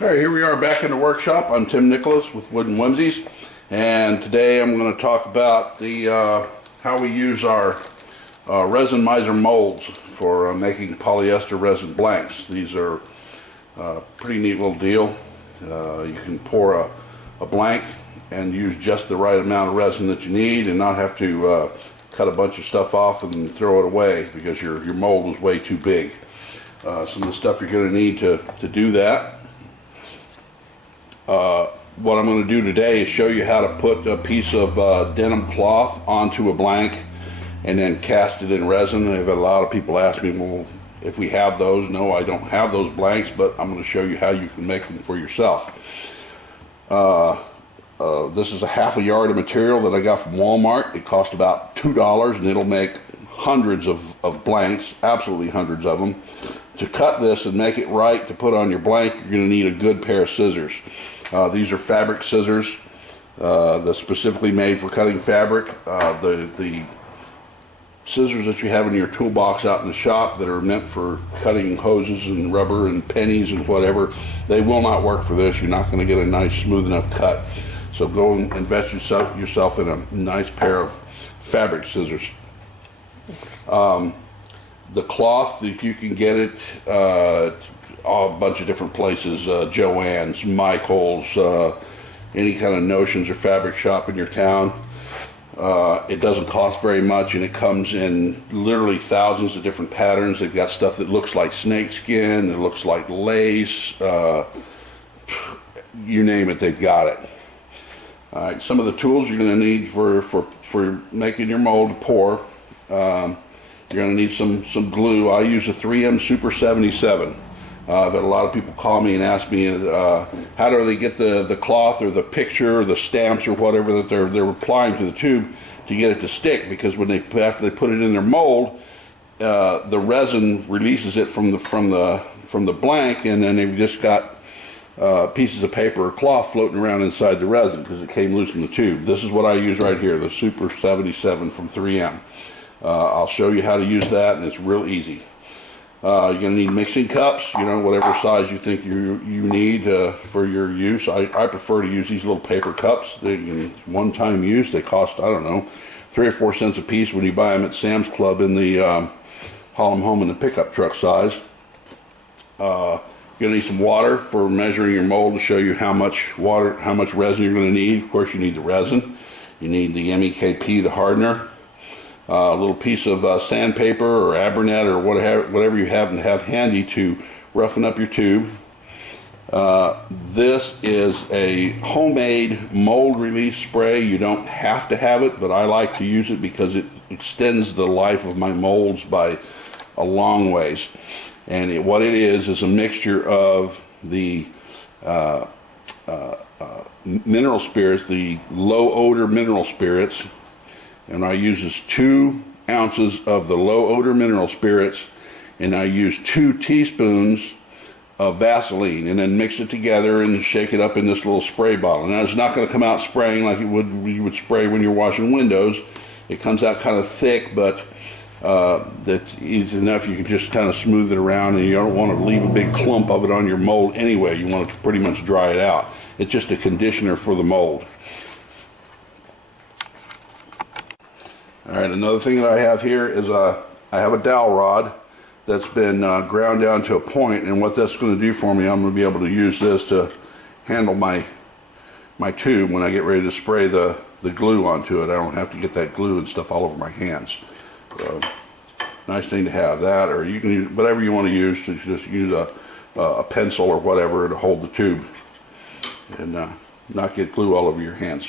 Alright, here we are back in the workshop. I'm Tim Nicholas with Wood-N-Whimsies, and today I'm going to talk about how we use our resin miser molds for making polyester resin blanks. These are a pretty neat little deal. You can pour a blank and use just the right amount of resin that you need and not have to cut a bunch of stuff off and throw it away because your mold was way too big. Some of the stuff you're going to need to do that. What I'm going to do today is show you how to put a piece of denim cloth onto a blank and then cast it in resin. I've had a lot of people ask me, well, if we have those. No, I don't have those blanks, but I'm going to show you how you can make them for yourself. This is a half a yard of material that I got from Walmart. It cost about $2 and it'll make hundreds of blanks, absolutely hundreds of them. To cut this and make it right to put on your blank, you're going to need a good pair of scissors. These are fabric scissors that's specifically made for cutting fabric. The scissors that you have in your toolbox out in the shop that are meant for cutting hoses and rubber and pennies and whatever, they will not work for this. You're not going to get a nice smooth enough cut. So go and invest yourself in a nice pair of fabric scissors. The cloth, if you can get it a bunch of different places, Joann's, Michael's, any kind of Notions or fabric shop in your town. It doesn't cost very much, and it comes in literally thousands of different patterns. They've got stuff that looks like snakeskin, it looks like lace, you name it, they've got it. Alright, some of the tools you're going to need for making your mold to pour. You're going to need some glue. I use a 3M Super 77. I've had a lot of people call me and ask me how do they get the cloth or the picture or the stamps or whatever that they're applying to the tube to get it to stick, because when after they put it in their mold, the resin releases it from the blank, and then they've just got pieces of paper or cloth floating around inside the resin because it came loose in the tube. This is what I use right here, the Super 77 from 3M. I'll show you how to use that, and it's real easy. You're going to need mixing cups, whatever size you think you need for your use. I prefer to use these little paper cups. They can one-time use. They cost, I don't know, 3 or 4 cents a piece when you buy them at Sam's Club in the haul them home in the pickup truck size. You're going to need some water for measuring your mold to show you how much resin you're going to need. Of course, you need the resin. You need the MEKP, the hardener. A little piece of sandpaper or Abernet or whatever you happen to have handy to roughen up your tube. This is a homemade mold release spray. You don't have to have it, but I like to use it because it extends the life of my molds by a long ways. And what it is a mixture of the mineral spirits, the low odor mineral spirits, and I use 2 ounces of the low odor mineral spirits, and I use 2 teaspoons of Vaseline, and then mix it together and shake it up in this little spray bottle. Now, it's not going to come out spraying like you would spray when you're washing windows. It comes out kind of thick, but that's easy enough. You can just kind of smooth it around, and you don't want to leave a big clump of it on your mold anyway. You want to pretty much dry it out. It's just a conditioner for the mold. Alright, another thing that I have here is I have a dowel rod that's been ground down to a point, and what that's going to do for me, I'm going to be able to use this to handle my tube when I get ready to spray the glue onto it. I don't have to get that glue and stuff all over my hands. So, nice thing to have that, or you can use whatever you want to use, to just use a pencil or whatever to hold the tube and not get glue all over your hands.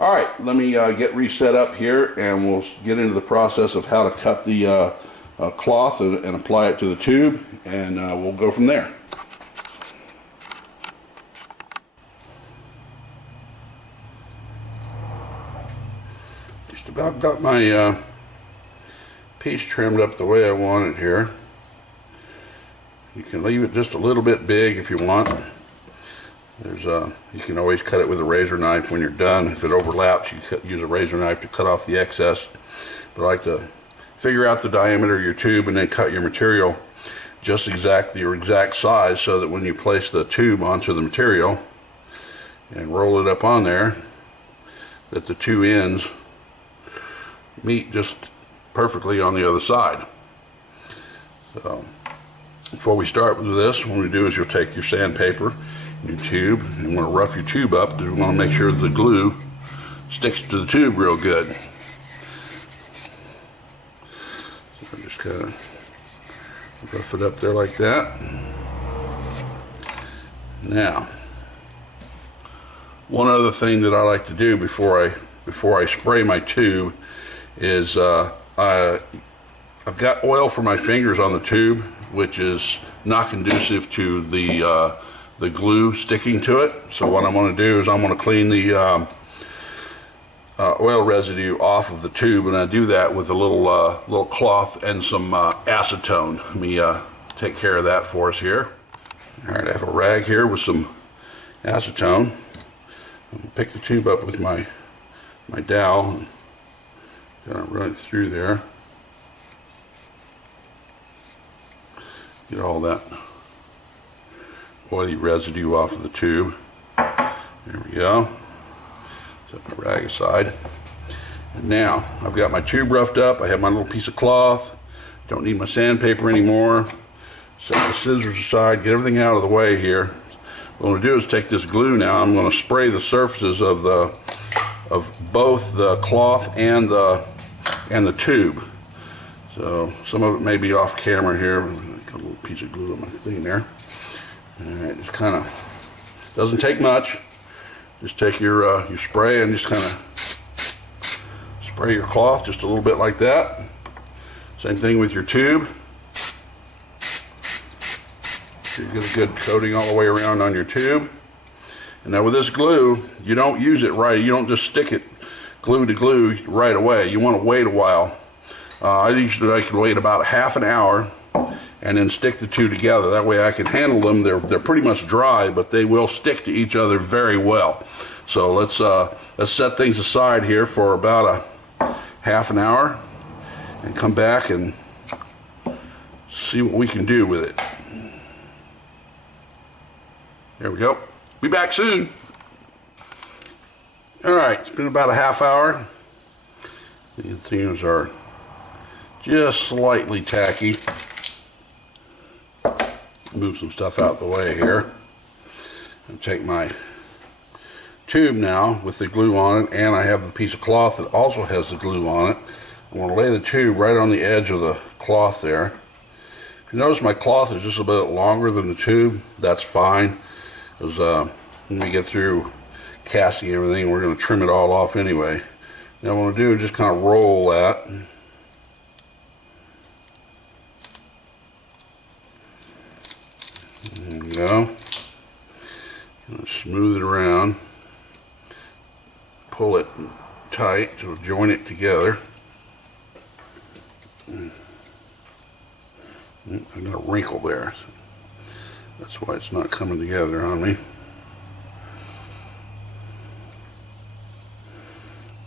Alright, let me get reset up here, and we'll get into the process of how to cut the cloth and apply it to the tube, and we'll go from there. Just about got my piece trimmed up the way I want it here. You can leave it just a little bit big if you want. You can always cut it with a razor knife when you're done. If it overlaps, you use a razor knife to cut off the excess. But I like to figure out the diameter of your tube and then cut your material just your exact size, so that when you place the tube onto the material and roll it up on there, that the two ends meet just perfectly on the other side. So before we start with this, what we do is you'll take your sandpaper and your tube, and you want to rough your tube up because we want to make sure the glue sticks to the tube real good. So just kind of rough it up there like that. Now, one other thing that I like to do before I spray my tube is I've got oil for my fingers on the tube, which is not conducive to the glue sticking to it. So what I'm going to do is I'm going to clean the oil residue off of the tube, and I do that with a little cloth and some acetone. Let me take care of that for us here. All right, I have a rag here with some acetone. I'm going to pick the tube up with my dowel and kind of run it through there. Get all that oily residue off of the tube. There we go. Set my rag aside. And now I've got my tube roughed up. I have my little piece of cloth. Don't need my sandpaper anymore. Set the scissors aside. Get everything out of the way here. What I'm going to do is take this glue now. I'm going to spray the surfaces of both the cloth and the tube. So some of it may be off camera here. Got a little piece of glue on my thing there. Alright, just kind of, doesn't take much. Just take your spray and just kind of spray your cloth just a little bit like that. Same thing with your tube. You get a good coating all the way around on your tube. And now with this glue, you don't use it right. You don't just stick it glue to glue right away. You want to wait a while. I usually can wait about half an hour and then stick the two together. That way I can handle them. They're pretty much dry, but they will stick to each other very well. So let's set things aside here for about a half an hour and come back and see what we can do with it. There we go. Be back soon. Alright, it's been about a half hour. These things are just slightly tacky. Move some stuff out the way here. And take my tube now with the glue on it, and I have the piece of cloth that also has the glue on it. I'm going to lay the tube right on the edge of the cloth there. If you notice my cloth is just a bit longer than the tube, that's fine. Because when we get through casting everything, we're going to trim it all off anyway. Now what I'm going to do is just kind of roll that. There we go. Smooth it around. Pull it tight to join it together. I got a wrinkle there. That's why it's not coming together on me.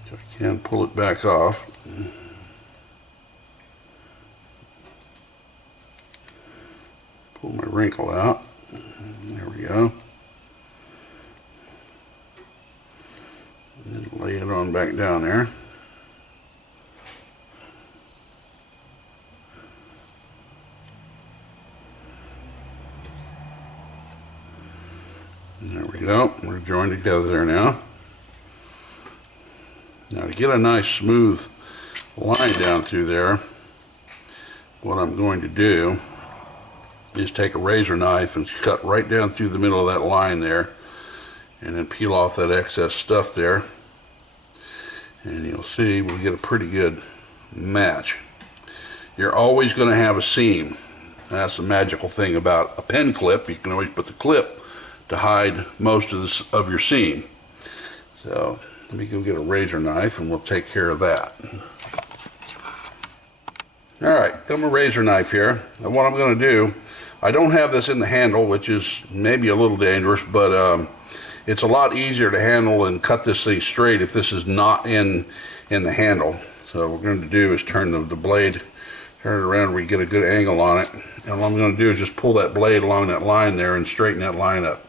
So I can pull it back off. Pull my wrinkle out. There we go. And then lay it on back down there. There we go. We're joined together there now. Now to get a nice smooth line down through there, what I'm going to do is take a razor knife and cut right down through the middle of that line there, and then peel off that excess stuff there, and you'll see we'll get a pretty good match. You're always going to have a seam. That's the magical thing about a pen clip. You can always put the clip to hide most of your seam. So let me go get a razor knife and we'll take care of that. Alright, got my razor knife here. And what I'm going to do, I don't have this in the handle, which is maybe a little dangerous, but it's a lot easier to handle and cut this thing straight if this is not in the handle. So what we're going to do is turn the blade Turn it around where you get a good angle on it. And what I'm going to do is just pull that blade along that line there and straighten that line up.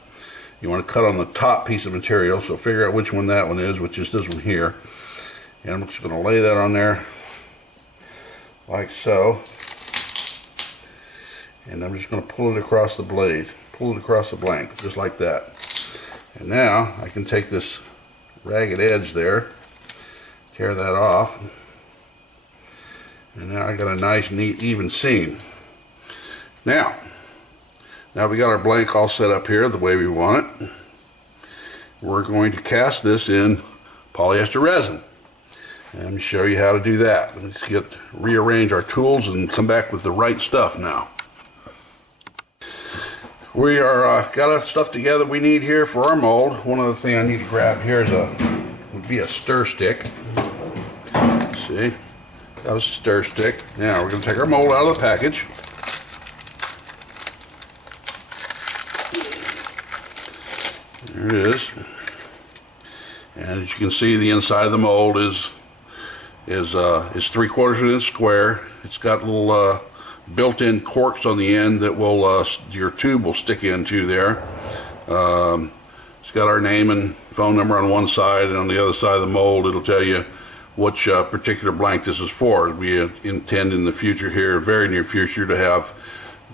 You want to cut on the top piece of material, so figure out which one that one is, which is this one here. And I'm just going to lay that on there like so. And I'm just going to pull it across the blade, pull it across the blank, just like that. And now I can take this ragged edge there, tear that off, and now I got a nice, neat, even seam. Now we got our blank all set up here the way we want it. We're going to cast this in polyester resin. And let me show you how to do that. Let's rearrange our tools and come back with the right stuff now. We are got our stuff together we need here for our mold. One other thing I need to grab here would be a stir stick. See, got a stir stick. Now we're going to take our mold out of the package. There it is. And as you can see, the inside of the mold is 3/4 of an inch square. It's got little built-in corks on the end that will your tube will stick into there. It's got our name and phone number on one side, and on the other side of the mold it'll tell you which particular blank this is for. We intend in the future here, very near future, to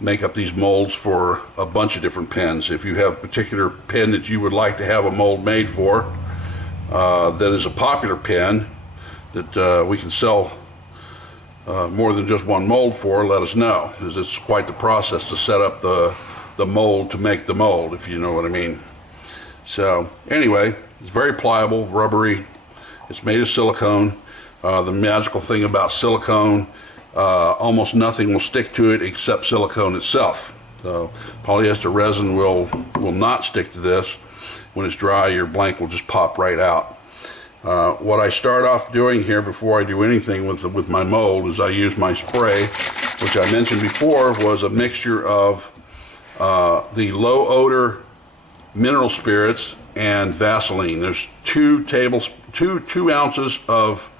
make up these molds for a bunch of different pens. If you have a particular pen that you would like to have a mold made for, that is a popular pen that we can sell more than just one mold for, let us know, because it's quite the process to set up the mold to make the mold, if you know what I mean. So anyway, it's very pliable, rubbery. It's made of silicone. The magical thing about silicone, almost nothing will stick to it except silicone itself. So polyester resin will not stick to this. When it's dry, your blank will just pop right out. What I start off doing here before I do anything with my mold is I use my spray, which I mentioned before was a mixture of the low odor mineral spirits and Vaseline. There's 2 ounces of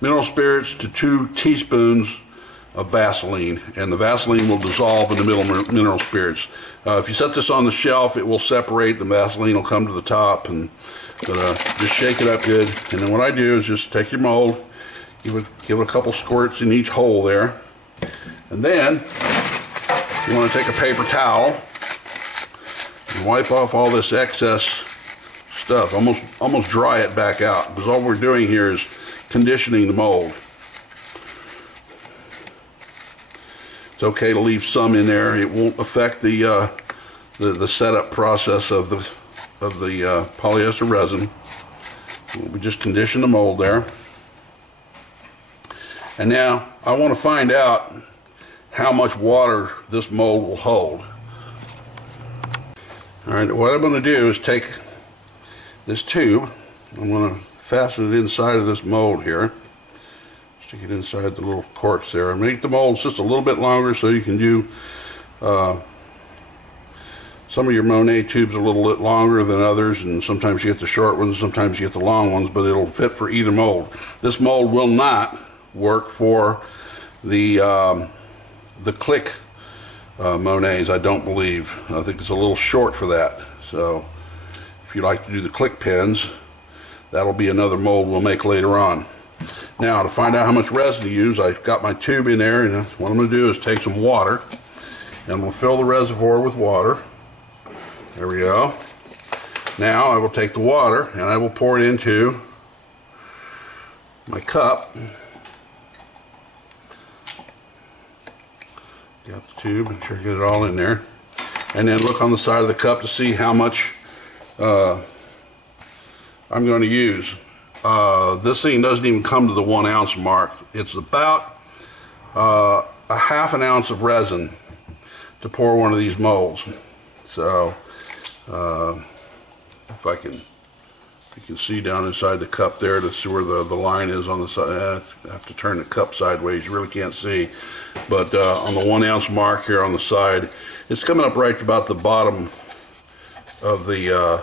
mineral spirits to 2 teaspoons of Vaseline, and the Vaseline will dissolve in the mineral spirits. If you set this on the shelf, it will separate. The Vaseline will come to the top, and just shake it up good. And then what I do is just take your mold, give it a couple squirts in each hole there, and then you want to take a paper towel and wipe off all this excess stuff. Almost dry it back out, because all we're doing here is conditioning the mold. It's okay to leave some in there. It won't affect the setup process of the polyester resin. We just condition the mold there. And now I want to find out how much water this mold will hold. Alright, what I'm going to do is take this tube. I'm going to fasten it inside of this mold here. Stick it inside the little corks there. And make the molds just a little bit longer so you can do some of your Monet tubes a little bit longer than others, and sometimes you get the short ones, sometimes you get the long ones, but it'll fit for either mold. This mold will not work for the click Monets, I don't believe. I think it's a little short for that. So if you like to do the click pens, that'll be another mold we'll make later on. Now, to find out how much resin to use, I've got my tube in there, and what I'm going to do is take some water, and we'll fill the reservoir with water. There we go. Now I will take the water and I will pour it into my cup. Got the tube, make sure I get it all in there. And then look on the side of the cup to see how much I'm going to use. This thing doesn't even come to the 1 ounce mark. It's about a ½ ounce of resin to pour one of these molds. So if you can see down inside the cup there to see where the line is on the side. I have to turn the cup sideways, you really can't see. But on the 1 ounce mark here on the side, it's coming up right about the bottom of the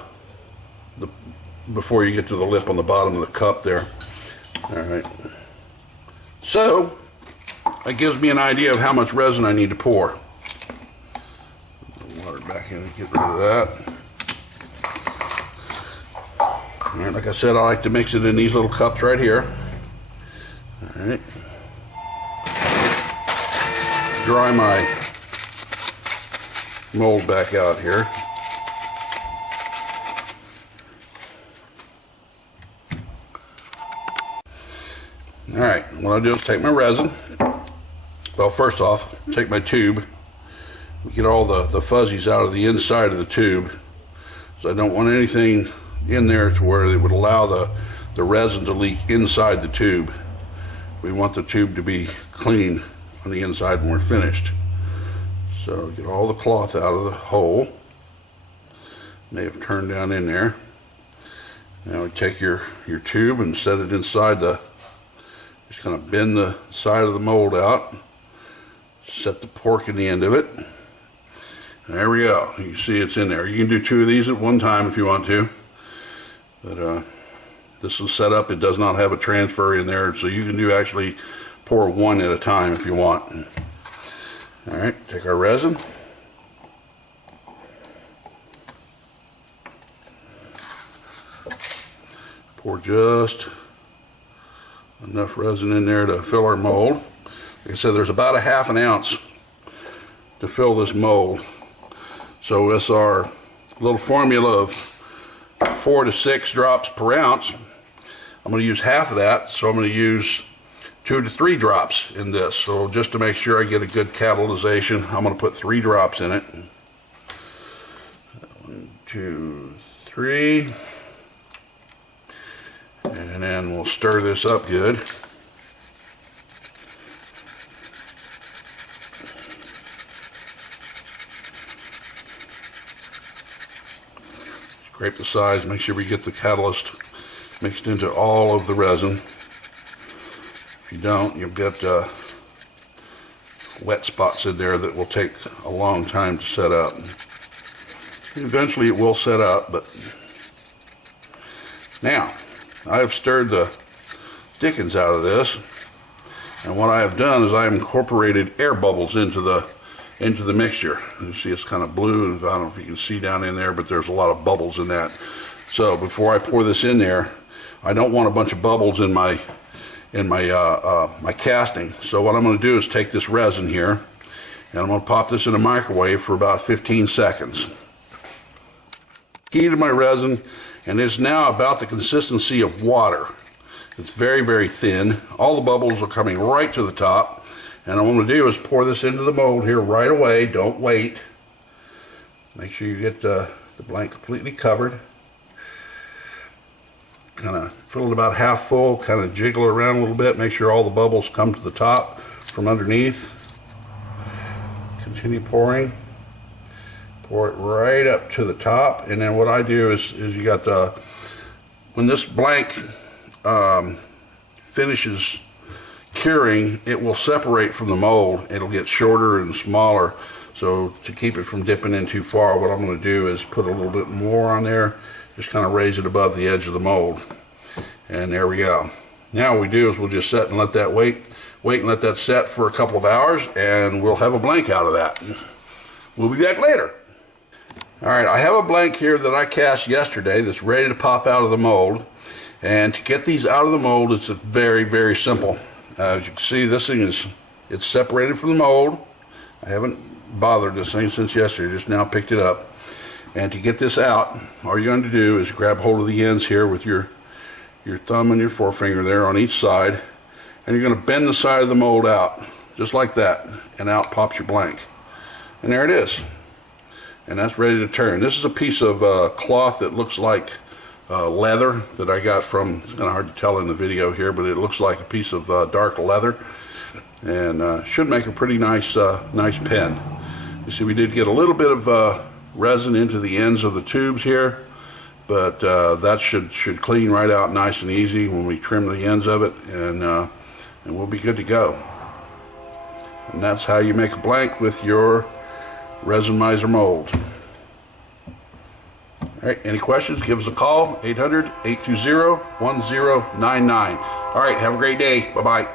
before you get to the lip on the bottom of the cup there. Alright. So that gives me an idea of how much resin I need to pour. Water back in and get rid of that. All right, like I said, I like to mix it in these little cups right here. All right. Dry my mold back out here. All right, what I do is take my resin. Well, first off, take my tube. Get all the fuzzies out of the inside of the tube. So I don't want anything in there to where it would allow the resin to leak inside the tube. We want the tube to be clean on the inside when we're finished. So get all the cloth out of the hole. May have turned down in there. Now we take your tube and set it inside just kind of bend the side of the mold out. Set the pork in the end of it. And there we go. You can see it's in there. You can do 2 of these at one time if you want to. But this is set up. It does not have a transfer in there, so you can do actually pour 1 at a time if you want. All right, take our resin. Pour just enough resin in there to fill our mold. Like I said, there's about a ½ ounce to fill this mold. So it's our little formula of 4 to 6 drops per ounce. I'm going to use half of that, so I'm going to use 2 to 3 drops in this. So just to make sure I get a good catalyzation, I'm going to put 3 drops in it. 1, 2, 3. And then we'll stir this up good. Scrape the sides, make sure we get the catalyst mixed into all of the resin. If you don't, you'll get wet spots in there that will take a long time to set up. Eventually it will set up, but now I have stirred the dickens out of this, and what I have done is I have incorporated air bubbles into the mixture. You see it's kind of blue, and I don't know if you can see down in there, but there's a lot of bubbles in that. So before I pour this in there, I don't want a bunch of bubbles in my my casting. So what I'm going to do is take this resin here, and I'm going to pop this in a microwave for about 15 seconds. Heated my resin, and it's now about the consistency of water. It's very, very thin. All the bubbles are coming right to the top. And what I'm going to do is pour this into the mold here right away. Don't wait. Make sure you get the blank completely covered. Kind of fill it about half full. Kind of jiggle it around a little bit. Make sure all the bubbles come to the top from underneath. Continue pouring. Pour it right up to the top. And then what I do is you got when this blank finishes curing, it will separate from the mold. It'll get shorter and smaller. So to keep it from dipping in too far, what I'm going to do is put a little bit more on there. Just kind of raise it above the edge of the mold. And there we go. Now what we do is we'll just set and let that wait and let that set for a couple of hours, and we'll have a blank out of that. We'll be back later. Alright, I have a blank here that I cast yesterday that's ready to pop out of the mold. And to get these out of the mold, it's very, very simple. As you can see, this thing it's separated from the mold. I haven't bothered this thing since yesterday, just now picked it up. And to get this out, all you're going to do is grab hold of the ends here with your thumb and your forefinger there on each side, and you're going to bend the side of the mold out, just like that, and out pops your blank. And there it is. And that's ready to turn. This is a piece of cloth that looks like leather that I got from, it's kind of hard to tell in the video here, but it looks like a piece of dark leather, and should make a pretty nice nice pen. You see, we did get a little bit of resin into the ends of the tubes here, but that should clean right out nice and easy when we trim the ends of it, and we'll be good to go. And that's how you make a blank with your Resin Miser mold. Alright, any questions? Give us a call, 800-820-1099. Alright, have a great day. Bye-bye.